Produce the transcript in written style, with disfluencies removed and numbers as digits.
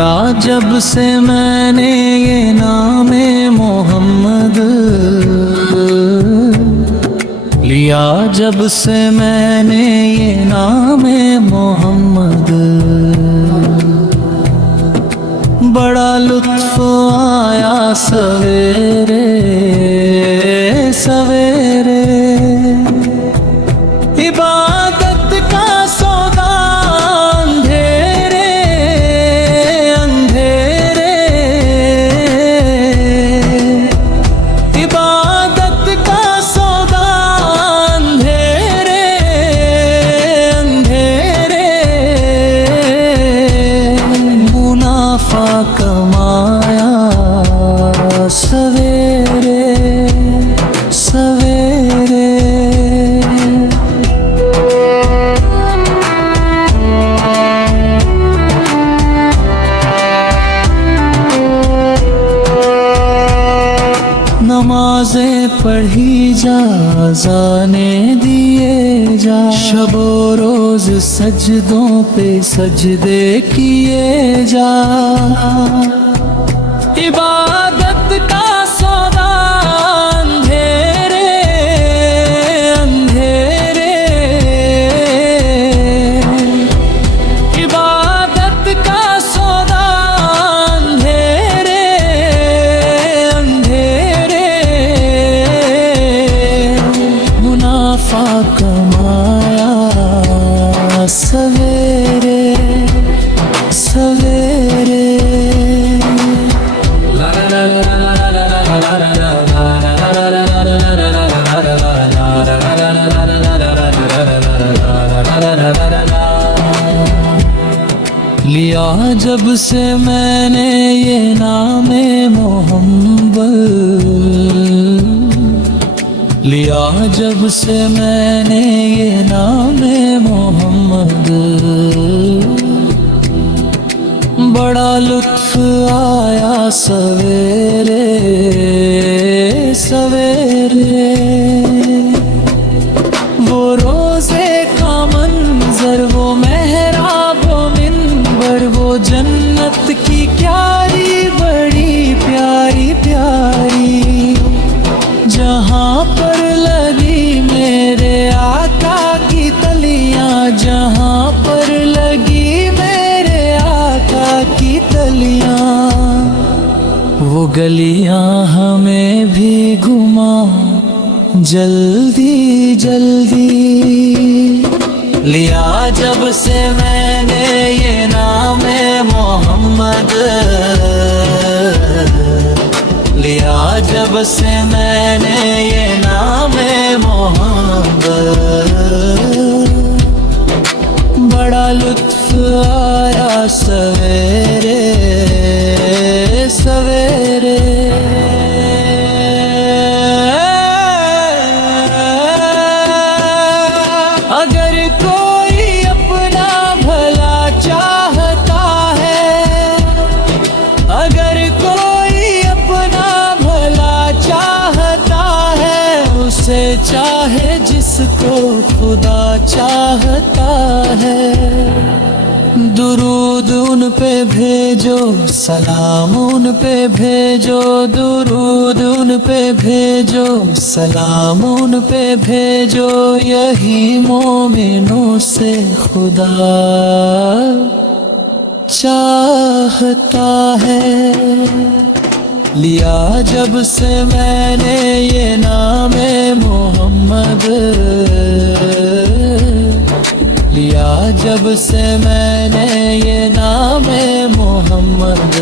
लिया जब से मैंने ये नाम मोहम्मद, लिया जब से मैंने ये नाम मोहम्मद, बड़ा लुत्फ आया सवेरे सवेरे। इबादत का सौदा अंधेरे अंधेरे, इबादत का सौदा अंधेरे अंधेरे, मुनाफा कमाया सवेरे सवेरे। नमाज़ें पढ़ी जा, अज़ाने दिए जा, शबो रोज़ सजदों पे सजदे किए जा। इबादत का सौदा अंधेरे अंधेरे, इबादत का सौदा अंधेरे अंधेरे, मुनाफा कमाया सवेरे सवेरे। लिया जब से मैंने ये नाम मोहम्मद, लिया जब से मैंने ये नाम मोहम्मद, बड़ा लुत्फ आया सवेरे सवेरे। वो रोज़े का मंजर, वो मेहराब वो मिंबर, वो जन्नत की क्यारी बड़ी प्यारी प्यारी, जहाँ पर लगी मेरे आका की तलियाँ, जहाँ पर लगी मेरे आका की तलियाँ। वो गलियाँ हमें भी घुमा जल्दी जल्दी। लिया जब से मैंने ये नाम मोहम्मद, लिया जब से मैंने ये नाम मोहम्मद, बड़ा लुत्फ आया सवेरे सवेरे। अगर कोई अपना भला चाहता है, अगर कोई अपना भला चाहता है, उसे चाहे जिसको खुदा चाहता है। दुरूद उन पे भेजो, सलाम उन पे भेजो, दुरूद उन पे भेजो, सलाम उन पे भेजो, यही मोमिनों से खुदा चाहता है। लिया जब से मैंने ये नाम मोहम्मद, लिया जब से मैंने ये नाम मोहम्मद,